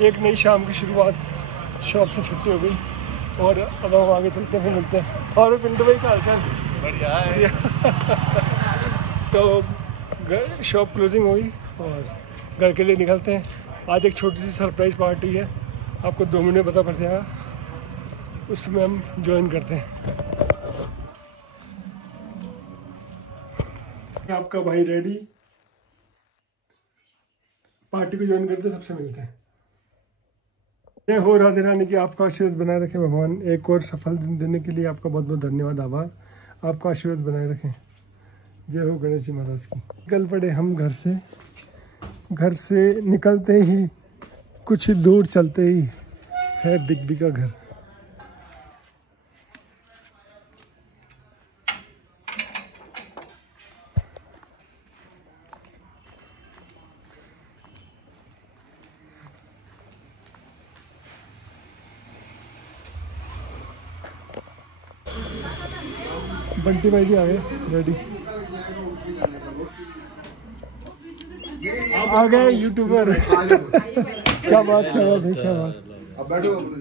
एक नई शाम की शुरुआत, शॉप से छुट्टी हो गई और अब हम आगे चलते हैं, मिलते हैं। और पिंटू भाई का हालचाल बढ़िया है। तो शॉप क्लोजिंग हुई और घर के लिए निकलते हैं। आज एक छोटी सी सरप्राइज पार्टी है, आपको 2 मिनट पता पड़ जाएगा, उसमें हम ज्वाइन करते हैं। आपका भाई रेडी, पार्टी को ज्वाइन करते, सबसे मिलते हैं। जय हो राधे रानी की, आपका आशीर्वाद बनाए रखें भगवान। एक और सफल दिन देने के लिए आपका बहुत बहुत धन्यवाद, आभार। आपका आशीर्वाद बनाए रखें। जय हो गणेश जी महाराज की। निकल पड़े हम घर से निकलते ही कुछ ही दूर चलते ही है बिग बी का घर। बंटी भाई भी आ गए रेडी, आ गए यूट्यूबर। क्या बात है, क्या बात।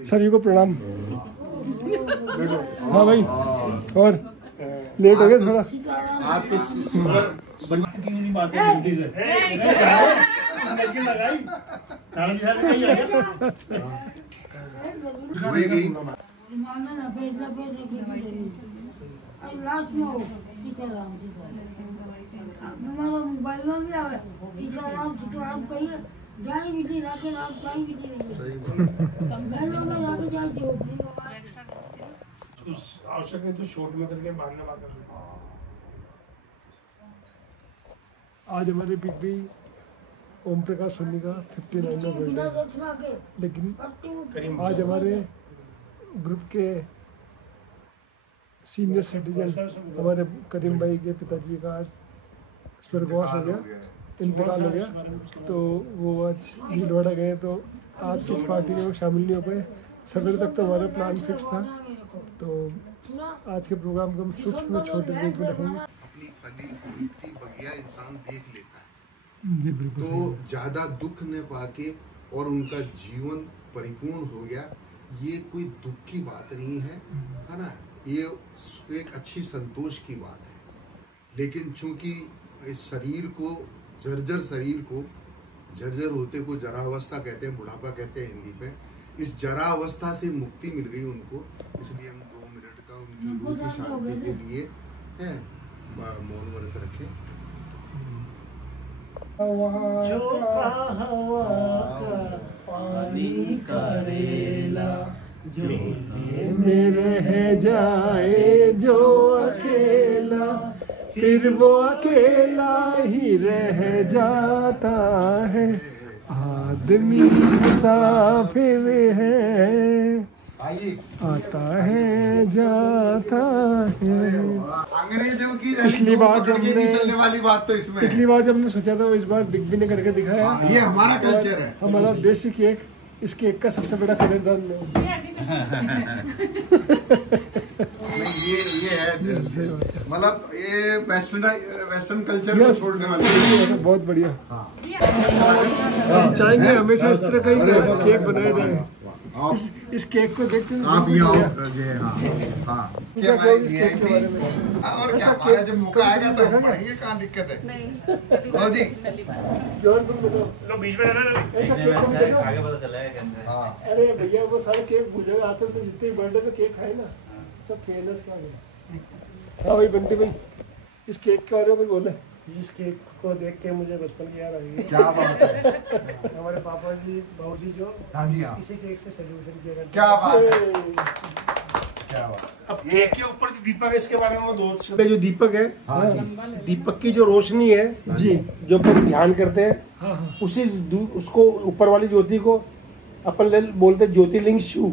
सभी को प्रणाम। हाँ भाई, और लेट हो गया थोड़ा। लास्ट में हो सीताराम हमारा मोबाइल में भी आवे सीताराम कहिए, जाई बिजली राके रात जाई बिजली मोबाइलों में राके जाई जो कुछ आवश्यक है तो शॉर्ट में करके मारने बात कर। आज हमारे बिग बी ओम प्रकाश सोनी का 59 में बर्थडे, लेकिन आज हमारे ग्रुप के सीनियर सिटीजन हमारे करीम भाई के पिताजी का आज स्वर्गवास हो गया, इंतकाल हो गया। तो वो आज भीलवाड़ा गए, तो आज की इस पार्टी में वो शामिल नहीं हो पाए। सवेरे तक तो हमारा प्लान फिक्स था, तो आज के प्रोग्राम को हम सूक्ष्म में छोटे रूप में रखेंगे। अपनी फली फूलती बगिया इंसान देख लेता है जी बिल्कुल, तो ज्यादा दुख न पाके और उनका जीवन परिपूर्ण हो गया, ये कोई दुख की बात नहीं है ना, ये एक अच्छी संतोष की बात है। लेकिन चूंकि इस शरीर को जर्जर होते को जरावस्था कहते हैं, बुढ़ापा कहते हैं हिंदी पे, इस जरावस्था से मुक्ति मिल गई उनको, इसलिए हम 2 मिनट का उनकी रूह की शांति के लिए है मौन व्रत रखे। पानी का रेला झोले में रह जाए जो अकेला, फिर वो अकेला ही रह जाता है। आदमी मुसाफिर है, आता है जाता है। अंग्रेजों की पिछली बार जब चलने वाली बात तो इसमें, पिछली बार जब हमने सोचा था, वो इस बार बिग बी ने करके दिखाया। ये हमारा कल्चर है, हमारा देसी केक, इस केक का सबसे बड़ा खरीदार मैं। ये है मतलब ये वेस्टर्न कल्चर को छोड़ने वाले। बहुत बढ़िया, चाहेंगे हमेशा इस तरह का ही केक बनाए जाए। इस केक को देखते हैं आप ये और क्या हमारा जब मौका आएगा तो हम बढ़ेंगे, कहाँ दिक्कत है जी। जॉन तुम बताओ, बीच में रहना ऐसा केक आगे पता चला है कैसे। अरे भैया वो सारे केक भूलेगा, आजकल तो जितने बर्थडे पे केक खाए ना सब फेमस का है। हाँ भाई बंटी भाई, इस केक के बारे में कुछ बोले। इस केक को देख के मुझे बचपन की याद आ गई। क्या बात है, हमारे पापा जी बाबूजी जो इसी केक से सेलिब्रेशन किया करते। क्या बात है, क्या बात। अब केक के ऊपर जो दीपक है, इसके बारे में दो जो दीपक है, दीपक की जो रोशनी है जी, जो अपन ध्यान करते हैं, उसी उसको ऊपर वाली ज्योति को अपन बोलते हैं ज्योतिर्लिंग शिव,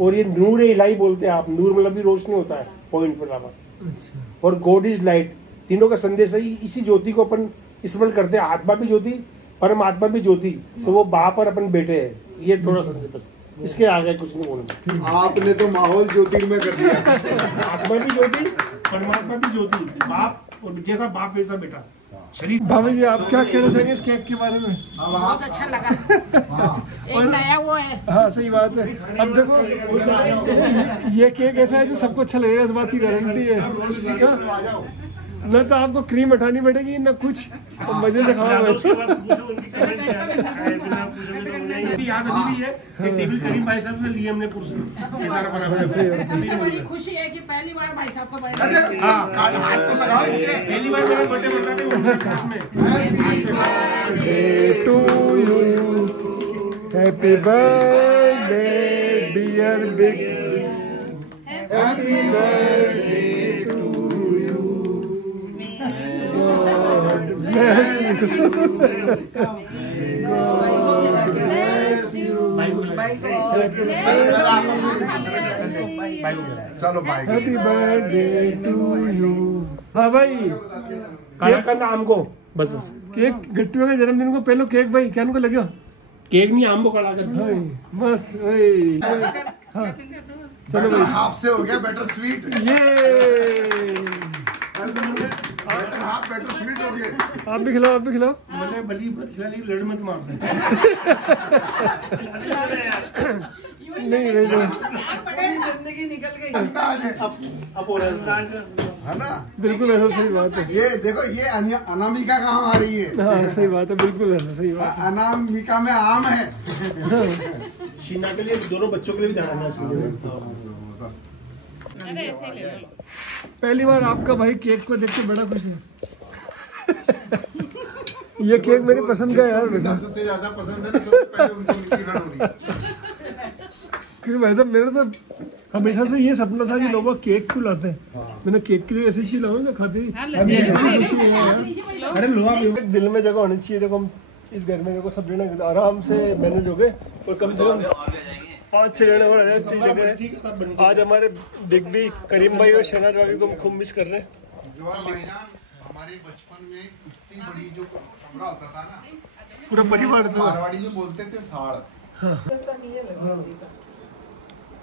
और ये नूर इलाही बोलते हैं आप। नूर मतलब भी रोशनी होता है पॉइंट पर लावा, और गॉड इज लाइट। तीनों का संदेश है, इसी ज्योति को अपन स्मरण करते हैं। आत्मा भी ज्योति, परमात्मा भी ज्योति, तो वो बाप और अपन बेटे हैं। ये थोड़ा संदेश, बस इसके आगे कुछ नहीं बोलना। आपने तो माहौल ज्योतिर्मय कर दिया। आत्मा भी ज्योति, परमात्मा भी ज्योति, बाप और जैसा बाप वैसा बेटा। शरीर। भाभी जी आप क्या कहना चाहेंगे इस केक के बारे में? बहुत अच्छा लगा। एक नया वो है। हाँ सही बात है। अब देखो ये केक ऐसा है जो सबको अच्छा लगेगा, इस बात की गारंटी है। न तो आपको क्रीम हटानी पड़ेगी न कुछ, तो मजे से खाओ। याद अभी भी है टेबल करीम भाई साहब ने लिए हमने कुर्सी। सबसे बड़ी खुशी है कि पहली बार भाई साहब को बर्थडे पहली बार मेरे बर्थडे मनाने to you, happy birthday dear big, happy birthday to you, god bless you, चलो भाई, हैप्पी बर्थडे टू यू। हाँ भाई केक का नाम को बस केक गट्टू के जन्मदिन को पहले केक भाई क्या को लगे केक नहीं आम को कड़ा कर मस्त भाई। हाँ चलो भाई हाफ से हो गया बेटर स्वीट, ये हाफ बेटर स्वीट हो गया। आप भी खिलाओ, आप भी खिलाओ। मैंने बली मत खिला, लड़ मत मार सकते नहीं भाई जिंदगी निकल गई। अब हो रहा है ना, बिल्कुल ऐसा सही बात है। ये देखो ये अनामिका काम आ रही है। हाँ सही बात है, बिल्कुल ऐसा सही बात है। अनामिका में आम है। शीना के लिए दोनों बच्चों के लिए भी ध्यान रखना। पहली बार आपका भाई केक को देख के बड़ा खुश है। ये केक मेरी पसंद का है यार बेटा, सबसे ज्यादा पसंद है, सबसे पहले उनको मिलती रन होनी। क्योंकि भाई साहब मेरा तो हमेशा से ये सपना था कि लोग केक क्यों लाते हैं। मैंने केक के लिए ऐसी चीज लाऊं जो खाते ही अरे लोहा दिल में जगह होनी चाहिए। देखो हम इस घर में देखो सब जने आराम से मैनेज हो गए और कम से कम 5-6 जने और जगह। आज हमारे बिग बी करीम भाई और शहनाज भाभी को हम खूब मिस कर रहे हैं। जवान भाईजान हमारे बचपन में इतनी बड़ी जो कमरा होता था ना, पूरा परिवार था। मारवाड़ी में बोलते थे साड़।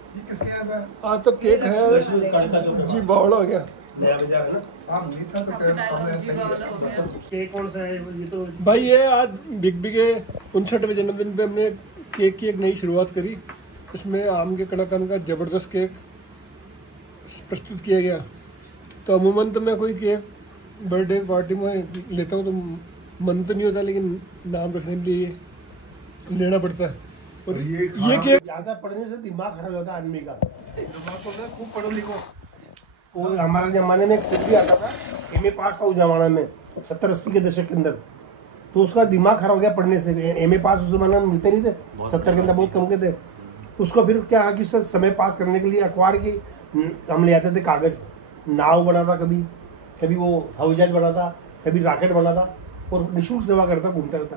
ये किसके यहाँ है? आज तो केक है जी, बावड़ा हो गया। नया बाजार है ना? हाँ मीठा तो कम ऐसा ही है। केक कौन सा है ये तो भाई, ये आज बिग बी के 59वें जन्मदिन पे हमने केक की एक नई शुरुआत करी। उसमें आम के कड़ाकन का ज़बरदस्त केक प्रस्तुत किया गया। तो अमूमन तो मैं कोई केक बर्थडे पार्टी में लेता हूँ तो मन तो नहीं होता, लेकिन नाम रखने के लिए लेना पड़ता है। और ये केक ज़्यादा पढ़ने से दिमाग खराब होता है आदमी का। दिमाग को खूब पढ़ो लिखो। वो हमारे ज़माने में एक सिद्धि आता था, MA पास था उस जमाने में 70-80 के दशक के अंदर। तो उसका दिमाग खराब हो गया पढ़ने से। MA पास उस जमाने में मिलते नहीं थे, 70 के अंदर बहुत कम के थे। उसको फिर क्या कि समय पास करने के लिए अखबार की हम ले आते थे कागज़, नाव बना था, कभी वो हवाई जहाज बना था, कभी रॉकेट बना था, और निःशुल्क सेवा करता घूमता रहता।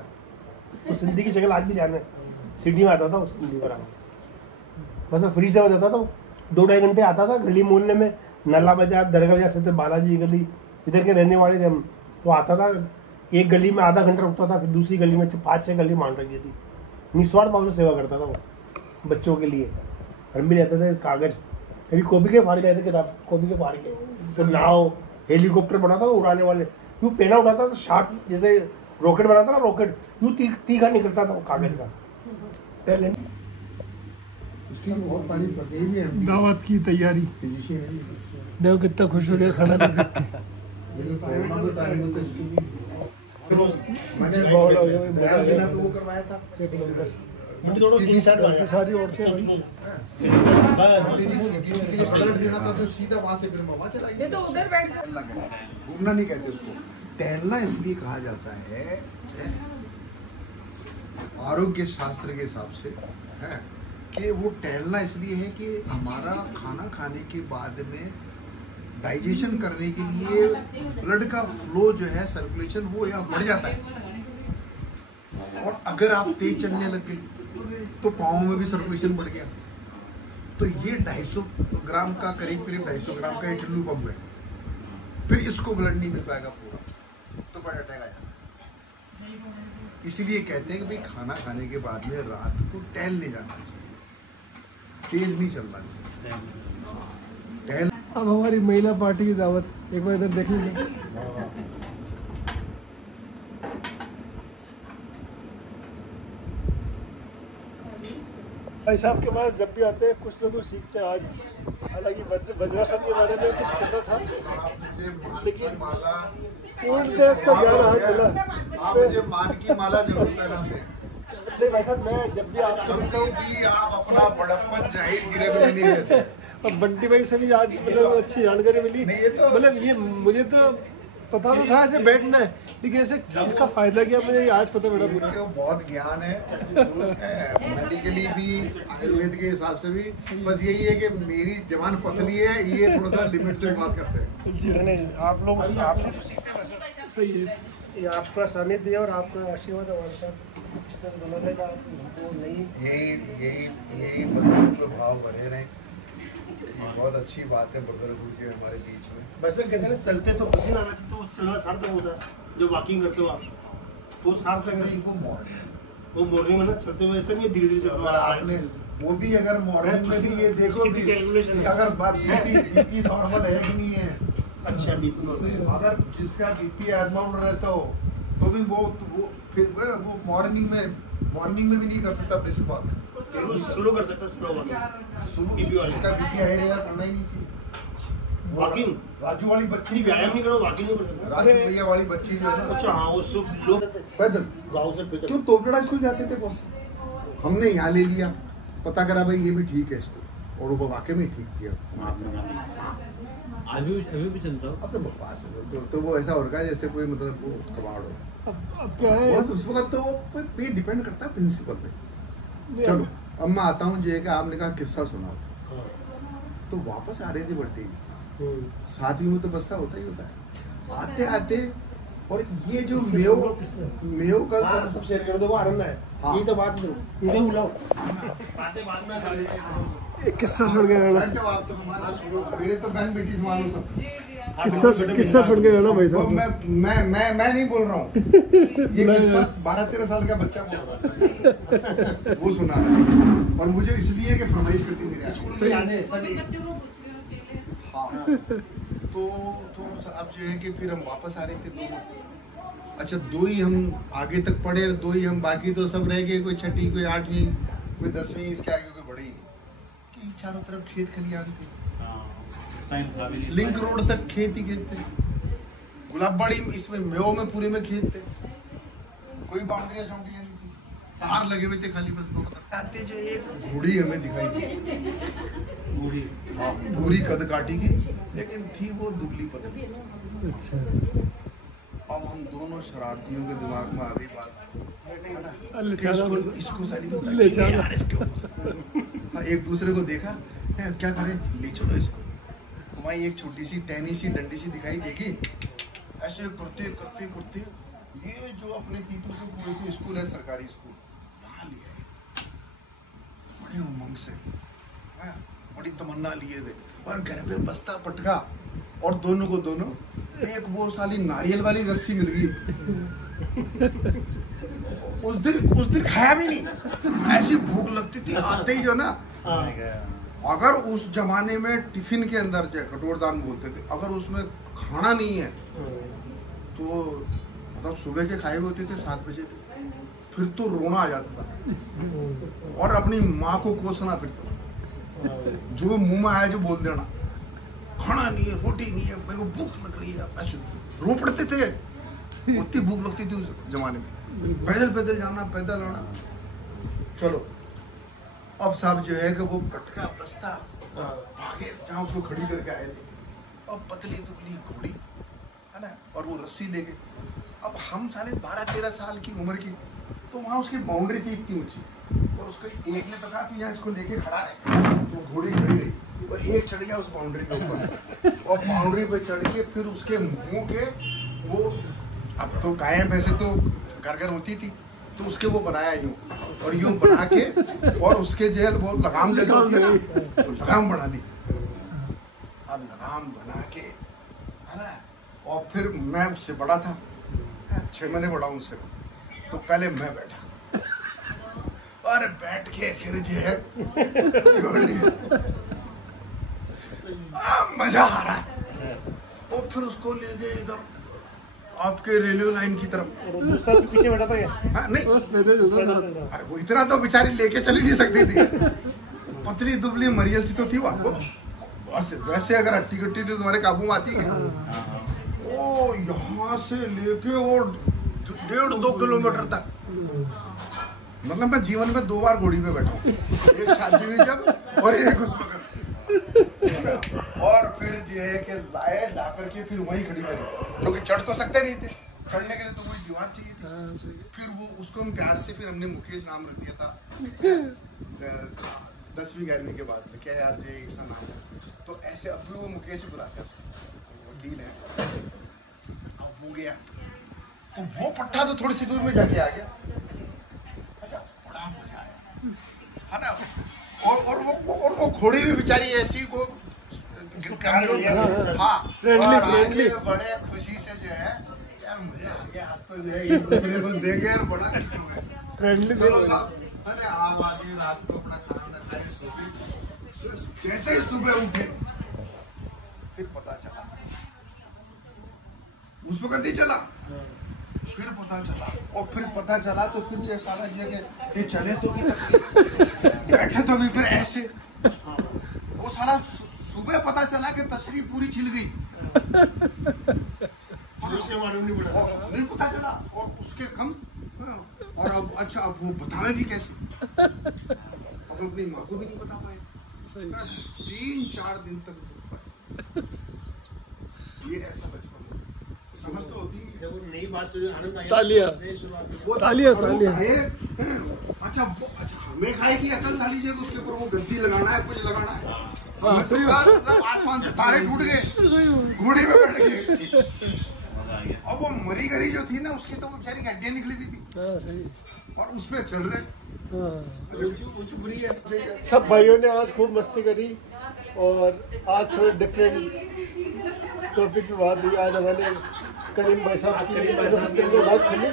तो सिंधी की शक्ल आज भी ध्यान है। सिटी में आता था उस सिंधी बराबर, बस फ्री सेवा देता था। 2-2.5 घंटे आता था गली मोहल्ले में, नल्ला बाजार, दरगाह बाजार, सत्य बालाजी गली, इधर के रहने वाले थे हम। तो आता था, एक गली में आधा घंटा रुकता था, फिर दूसरी गली में 5-6 गली मान रखी थी। निस्वार्थ भाव से सेवा करता था वो बच्चों के लिए। हम भी लेते थे कागज़, कभी कॉपी के फाड़ गए थे, किताब कॉपी के फाड़ के। तो नाव, हेलीकॉप्टर बना था उड़ाने वाले, यूँ पेना उड़ाता था, शार्ट जैसे रॉकेट बनाता ना, रॉकेट यूँ तीखा निकलता था वो कागज़ का। टैलेंट। दावत की तैयारी देखो कितना खुश हो गया खाना खा के। सारी औरतें घूमना नहीं कहते उसको, टहलना इसलिए कहा जाता है आरोग्य शास्त्र के हिसाब से है कि वो टहलना इसलिए है कि हमारा खाना खाने के बाद में डाइजेशन करने के लिए ब्लड का फ्लो जो है, सर्कुलेशन, वो यहाँ बढ़ जाता है। और अगर आप तेज चलने लग गए तो पाँव में भी सर्कुलेशन बढ़ गया। तो ये 250 ग्राम का करीब 250 ग्राम का ठिल्लू पंप है। फिर इसको ब्लड नहीं मिल पाएगा पूरा, तो बड़ा अटैक आ जाएगा। इसीलिए कहते हैं कि भाई खाना खाने के बाद में रात को टहलने जाना चाहिए, तेज नहीं चलना चाहिए। टहल। अब हमारी महिला पार्टी की दावत एक बार इधर देख लीजिए। भाई साहब के पास जब भी आते हैं कुछ ना कुछ सीखते हैं। आज हालांकि वज्रासन के बारे में कुछ पता था, लेकिन पूर्णतः इसका ज्ञान आज मिला। इसमें मान की माला जरूर पहना है। नहीं भाई साहब, मैं जब भी आपसे मिलता हूँ भी आप अपना बड़प्पन जाहिर गिरे बिना नहीं देते। और बंटी भाई से भी आज मतलब अच्छी जानकारी मिली। नहीं, ये तो मतलब ये मुझे तो पता तो था ऐसे बैठना है, लेकिन ऐसे इसका फायदा क्या मुझे आज पता पड़ा पूरा। इनको बहुत ज्ञान है मेडिकली भी, आयुर्वेद के हिसाब से भी। बस यही है कि मेरी जबान पतली है, ये थोड़ा सा लिमिट से बात करते हैं। नहीं, आप लोग आपसे तो सीखते हैं वैसे। सही है, ये आपका सानिध्य और आपका आशीर्वाद हमारे साथ बनाने का वो नहीं। यही बंधुत्व भाव बने रहे। ये बहुत अच्छी बात है ब्रदर गुरु जी हमारे बीच में। वैसे कहते हैं ना, चलते तो पसीना आना चाहिए, तो चलना सार्थक होता है। जो वॉकिंग करते हो आप तो सार्थक है। वो मॉर्निंग में ना चलते हुए ऐसे नहीं, धीरे धीरे चल रहा आपने वो भी अगर मॉर्निंग में भी ये देखो भी, अगर बीपी नॉर्मल है कि नहीं है। अच्छा, बीपी नॉर्मल। अगर जिसका बीपी एबनॉर्मल रहता हो तो भी वो फिर वो मॉर्निंग में भी नहीं कर सकता ब्रिस्क वॉक। स्लो कर सकता है, स्लो वॉकिंग। जिसका बीपी हाई रहेगा करना ही नहीं चाहिए वॉकिंग। राजू वाली बच्ची व्यायाम नहीं करो, वॉकिंग नहीं कर सकता। राजू भैया वाली बच्ची जो है ना, अच्छा हाँ, वो सब लोग पैदल गाँव से पैदल। क्यों तोपेड़ा स्कूल जाते थे बॉस। हमने यहाँ ले लिया, पता करा भाई ये भी ठीक है स्कूल, और वो वाकई में ठीक किया। अभी भी चलता हूँ। अब तो बकवास है, तो वो ऐसा होगा जैसे कोई मतलब वो कबाड़ हो। अब क्या है, बस उस वक्त तो वो पे डिपेंड करता है प्रिंसिपल पे। चलो अब मैं आता हूँ जो है कि आपने कहा किस्सा सुनाओ, तो वापस आ रही थी बंटी, शादी में तो बस्ता होता ही होता है। आते आते और ये जो मेयो का सब शेयर कर दो, वो आनंद है। हाँ। ये तो बात वीडियो बुलाओ, बातें बाद में। एक किस्सा सुन के रहना, जब आप तो हमारा शुरू, मेरे तो बहन बेटी से मानो सब। किस्सा सुन के रहना भाई वो साहब। मैं नहीं बोल रहा हूँ, ये किस्सा 12-13 साल का बच्चा बोल रहा है, वो सुना है। और मुझे इसलिए कि फरमाइश करती मेरे स्कूल में आने बच्चों को पूछ रहे हो अकेले। हाँ। तो अब जो है कि फिर हम वापस आ रहे थे दोनों। अच्छा, दो ही हम आगे तक पढ़े, दो ही हम, बाकी तो सब रह गए, कोई छठी, कोई 8वीं, कोई 10वीं, इसके आगे कोई बढ़े ही नहीं। कि चारों तरफ खेत खलियान थे, लिंक रोड तक खेत ही खेत थे। गुलाबबाड़ी इसमें मेव में पूरे में खेत थे, कोई बाउंड्रियां नहीं थी, तार लगे हुए थे खाली बस दोनों तरफ। आते जो एक घोड़ी हमें दिखाई दी, घोड़ी, हाँ, पूरी कद काटी की, लेकिन थी वो दुबली पतली। अच्छा, अब हम दोनों शरारतियों के दिमाग में आ गई बात, है ना, ले कि चलो, इसको साली ले चलो यार इसको। हाँ, एक दूसरे को देखा, क्या करें, ले चलो इसको। वहीं एक छोटी सी टहनी सी डंडी सी दिखाई देगी, ऐसे करते करते करते ये जो अपने पीपल के कोई भी स्कूल है, सरकारी स्कूल, वहाँ लिया बड़े उमंग से, बड़ी तमन्ना लिए हुए, और घर पे बस्ता पटका, और दोनों को दोनों एक वो साली नारियल वाली रस्सी मिल गई। उस दिन खाया भी नहीं, ऐसी भूख लगती थी आते ही जो ना। अगर उस जमाने में टिफिन के अंदर जो कटोरदान बोलते थे, अगर उसमें खाना नहीं है तो मतलब सुबह के खाए हुए होते थे 7 बजे थे, फिर तो रोना आ जाता था और अपनी माँ को कोसना फिर तो जो मुंह में आया जो बोल देना, खाना नहीं है, रोटी नहीं है, मेरे को भूख लग रही है, ऐसे रो पड़ते थे। उतनी भूख लगती थी उस जमाने में, पैदल जाना, पैदल आना। चलो अब साहब जो है कि वो पटका बस्ता आगे जहाँ उसको खड़ी करके आए थे, अब पतली दुबली घोड़ी है ना, और वो रस्सी लेके। अब हम साले 12-13 साल की उम्र की, तो वहाँ उसकी बाउंड्री थी इतनी ऊंची, और उसको एक ने तो कहा कि यहाँ इसको लेके खड़ा रहे, वो घोड़ी खड़ी रही और एक चढ़ गया उस बाउंड्री के ऊपर, और बाउंड्री पे चढ़ के फिर उसके मुंह के वो, अब तो गायें भैंसे तो घर घर होती थी, तो उसके वो बनाया यूं, और यूं बना के, और उसके जेल वो लगाम जैसे होती है ना, तो लगाम बना ली। अब लगाम बना के, है ना, और फिर मैं उससे बड़ा था, 6 महीने बड़ा हूँ उससे, तो पहले मैं बैठा, और बैठ के फिर जो है मजा आ रहा है। और फिर उसको ले गए इधर, आपके रेलवे लाइन की तरफ। और दूसरा पीछे बैठा था क्या? हाँ, नहीं पैदल चल रहा था। अरे वो इतना तो बेचारी लेके चल ही नहीं सकती थी, पतली दुबली मरियल सी तो थी वो। वैसे अगर हट्टी कट्टी थी तुम्हारे काबू में आती है। ओ यहाँ से लेके और 1.5-2 किलोमीटर तक, मतलब मैं जीवन में 2 बार घोड़ी पे बैठा हूँ, एक शादी हुई जब और एक उसको और फिर जो है कि ला करके फिर वहीं खड़ी करी, क्योंकि चढ़ तो सकते नहीं थे, चढ़ने के लिए तो कोई दीवार चाहिए थी। फिर वो उसको हम प्यार से फिर हमने मुकेश नाम रख दिया था 10वीं 11वीं के बाद में, क्या यार ये एक सा नाम है, तो ऐसे अब भी वो मुकेश बुलाते हैं, डील है। अब वो गया तो वो पट्टा तो थोड़ी सी दूर में जाके आ गया, बड़ा मजा आया है ना। और वो घोड़ी भी बेचारी ऐसी को फ्रेंडली बड़े खुशी से जो है यार मुझे आगे आज तो जो है एक दूसरे को देखे यार बड़ा फ्रेंडली थे अरे आप आगे रात को अपना खाना खाए सोते, जैसे ही सुबह उठे फिर पता चला, उस वक्त नहीं चला, फिर पता चला, और फिर पता चला तो फिर से सारा ये चले तो बैठे तो भी फिर ऐसे, वो सारा सुबह पता चला कि तशरीफ पूरी छिल गई, मालूम नहीं पड़ा, नहीं पता चला, और उसके कम। और अब अच्छा अब वो बतावे भी कैसे, अब अपनी माँ को भी नहीं बता पाए, 3-4 दिन तक ये ऐसा बचपन समझ तो होती है। नई बात से आनंद आ गया। तालियां अच्छा हमें खाए की अकल साली जो उसके ऊपर वो गद्दी लगाना है, कुछ लगाना है, आसमान से तारे टूट गए, घोड़े में बैठ गए, और वो मरी गरी जो थी ना उसकी तो वो बेचारी हड्डियां निकली हुई थी, और उसमें चल रहे। सब भाइयों ने आज खूब मस्ती करी, और आज थोड़े डिफरेंट टॉपिक की बात हुई। आज हमारे करीम भाई साहब की बात खुली,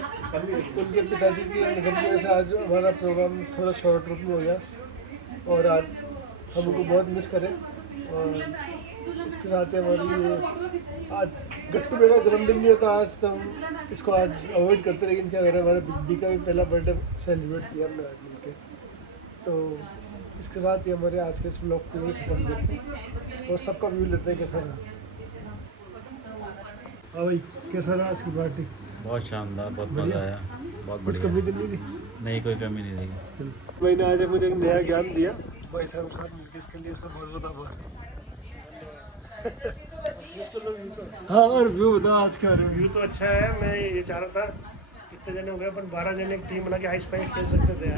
उनके पिताजी की निधन की वजह से आज हमारा प्रोग्राम थोड़ा शॉर्ट रूप में हो गया, और आज हम उनको बहुत मिस करें। और इसके साथ हमारी आज गट्टू मेरा जन्मदिन नहीं होता, आज तो हम इसको आज अवॉइड करते, लेकिन क्या करें, हमारे बिग बी का भी पहला बर्थडे सेलिब्रेट किया हमने आज मिलकर। तो इसके साथ ही हमारे आज के इस व्लॉग को यही खत्म करते हैं, और सबका व्यू लेते हैं कैसा रहा। हाँ भाई, कैसा रहा आज की पार्टी? बहुत शानदार, बहुत मजा आया, बहुत कुछ बढ़िया। कमी तो नहीं थी? नहीं, कोई कमी नहीं रही। भाई ने आज मुझे एक नया ज्ञान दिया, भाई साहब के साथ मिलकर, इसके लिए उसका बहुत बहुत आभार। हाँ, और व्यू बताओ आज के बारे में। व्यू तो अच्छा है, मैं ये चाह रहा था कितने जने हो गए, अपन 12 जने एक टीम बना के आइस पाइस खेल सकते थे।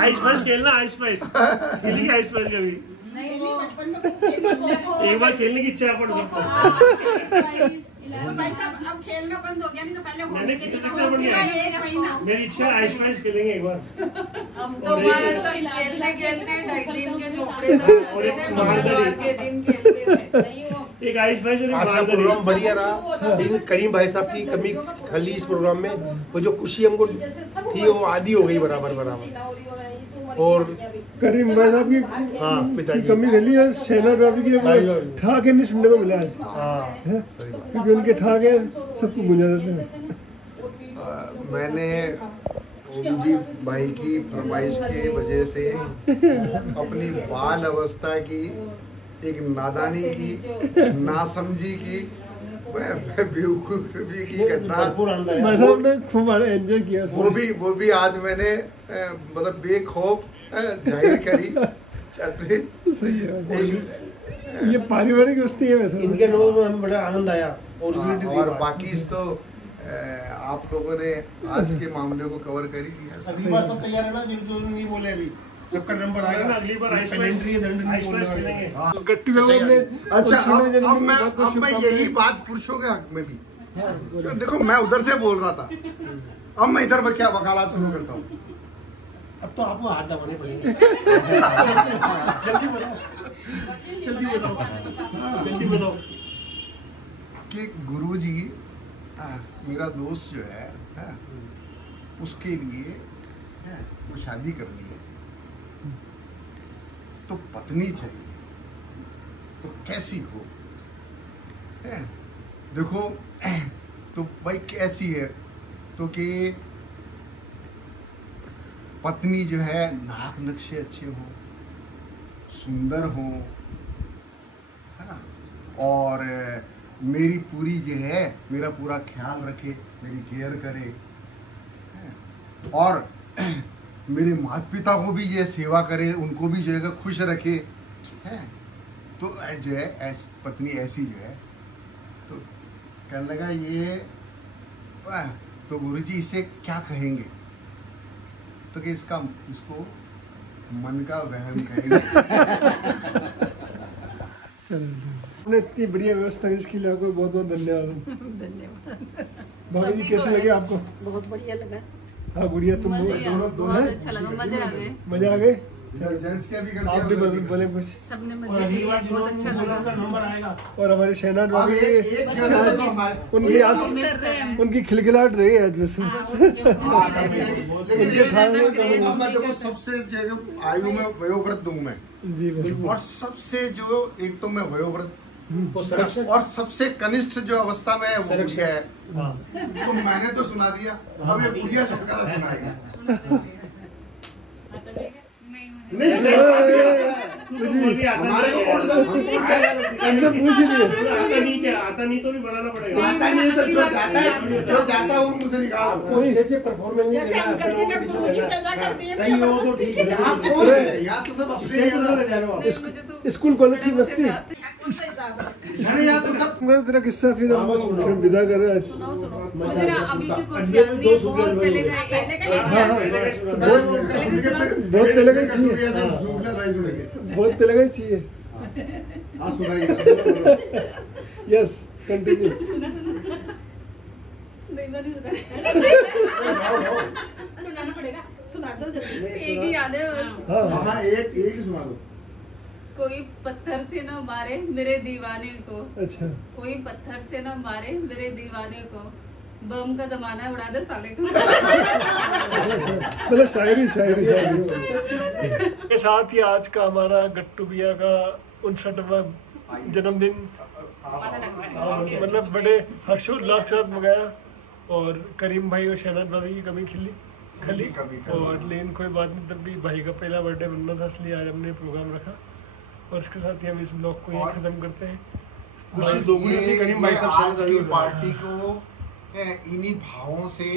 आइस पाइस खेलना, आइस पाइस खेलेंगे, आइस पाइस कभी नहीं बचपन में खूब खेलते एक बार खेलने की इच्छा पड़ सकती है। तो भाई साहब अब खेलना बंद हो गया, नहीं तो पहले मैंने खेल सकते हैं, बढ़िया। 1 महीना मेरी इच्छा है आइस पाइस खेलेंगे एक बार। हम तो खेलते खेलते 2 दिन के झोपड़े मंगलवार के दिन खेलते थे। एक आइस पाइस और आज का प्रोग्राम बढ़िया रहा, लेकिन करीम भाई साहब की कमी खली इस प्रोग्राम में, वो जो खुशी हमको थी वो आधी हो गई बराबर। और करीम भाई साहब की हाँ, पिताजी कमी खली है, सेना भाभी की ठाके नहीं सुनने को मिला आज, हाँ, क्योंकि उनके ठाके सबको बुझा देते हैं। मैंने ओम जी भाई की फरमाइश की वजह से अपनी बाल अवस्था की, एक नादानी की, नासमझी की, बेवकूफी की घटना, भाई साहब ने खूब एंजॉय किया, वो भी आज मैंने मतलब बेखौफ जाहिर करी। सही है, ये पारिवारिक वस्ती है वैसे। इनके लोगों में हमें बड़ा आनंद आया, और बाकी तो आप लोगों ने आज के मामले को कवर कर ही लिया। अगली बार सब तैयार है ना, जो नहीं बोले अभी सबका नंबर आएगा, अगली बार आइस पेनल्टी है, दंड नहीं बोलने वाले। खेलेंगे। गट्टू साहब ने अच्छा अब मैं यही बात पुरुषों के हक में भी, देखो मैं उधर से बोल रहा था, अब मैं इधर क्या वकालत शुरू करता हूँ। अब तो आपको हाथ दबाने पड़ेंगे। जल्दी बताओ कि गुरुजी मेरा दोस्त जो है उसके लिए वो शादी करनी है, तो पत्नी चाहिए, तो कैसी हो, देखो तो भाई कैसी है तो कि पत्नी जो है नाक नक्शे अच्छे हो, सुंदर हो, है ना, और मेरी पूरी जो है मेरा पूरा ख्याल रखे, मेरी केयर करे, और मेरे माता पिता को भी जो है सेवा करे, उनको भी जो है खुश रखे, है। तो जो है पत्नी ऐसी जो है, तो कहने लगा ये तो गुरुजी इसे क्या कहेंगे, तो कि इसको मन का वहम कहेंगे। आपने इतनी बढ़िया व्यवस्था की, इसके लिए आपको बहुत बहुत धन्यवाद। धन्यवाद। भाभी जी कैसे लगे आपको? बहुत बढ़िया लगा। हाँ गुड़िया तुम दोनों बहुत अच्छा लगा, मजे आ गए। मजा आ गए? जेंट्स क्या भी आप भी बोले कुछ। सबने और मजे अगली किए, बार बहुत अच्छा लगा। उनका नंबर आएगा। और हमारे शहनाज भाभी उनकी आज उनकी खिलखिलाहट रही है आज वैसे। मैं देखो सबसे आयु में वयोवृद्ध हूँ मैं जी बिल्कुल। और सबसे जो एक तो मैं वयोवृद्ध और सबसे कनिष्ठ जो अवस्था में है वो गुड़िया है। तो मैंने तो सुना दिया, अब ये गुड़िया छुटकारा सुनाएगा। नहीं हमारे को कौन सा हमसे पूछ ही लिए। आता नहीं क्या, आता नहीं तो भी बनाना पड़ेगा। आता नहीं तो जो जाता है वो मुझे निकालो। परफॉर्मेंस जैसे अंकल जी ने गुरुजी पैदा कर दिए, सही हो तो ठीक है। यहाँ कौन है? यहाँ तो सब अपने हैं ना। स्कूल कॉलेज की मस्ती। अरे यहाँ तो सब मेरा तेरा किस्सा फिर हम विदा कर रहे हैं। मुझे ना अभी की कुछ याद नहीं, बहुत पहले का बहुत पहले का चाहिए, बहुत पहले का चाहिए। हाँ सुनाइए। Yes continue. सुनाना पड़ेगा, सुना दो जल्दी। एक ही याद है बस। हाँ एक ही सुना दो। कोई पत्थर से न मारे मेरे दीवाने को, अच्छा कोई पत्थर से न मारे मेरे दीवाने को, बम का जमाना है उड़ा दे साले को। मतलब शायरी शायरी के साथ ही आज का हमारा गट्टू भैया का 59वां जन्मदिन मतलब बड़े हर्षोल्लास के साथ मनाया। और करीम भाई और शहनाज भाभी की कमी खली और लेकिन कोई बात नहीं, तब भी भाई का पहला बर्थडे बनना था, इसलिए आज हमने प्रोग्राम रखा। और इसके साथ ही हम इस ब्लॉग को यहीं खत्म करते हैं। खुशी दोगुनी थी करीम भाई साहब। आज की पार्टी को इन्हीं भावों से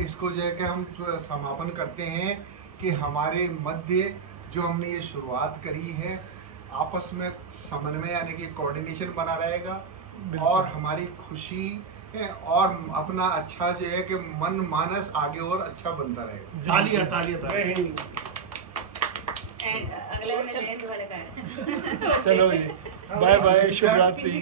इसको जो है कि हम समापन करते हैं कि हमारे मध्य जो हमने ये शुरुआत करी है आपस में समन्वय यानी कि कोऑर्डिनेशन बना रहेगा और हमारी खुशी और अपना अच्छा जो है कि मन मानस आगे और अच्छा बनता रहेगा। तालियां तालियां। अगले वाले का है। चलो ये बाय बाय, शुभ रात्रि।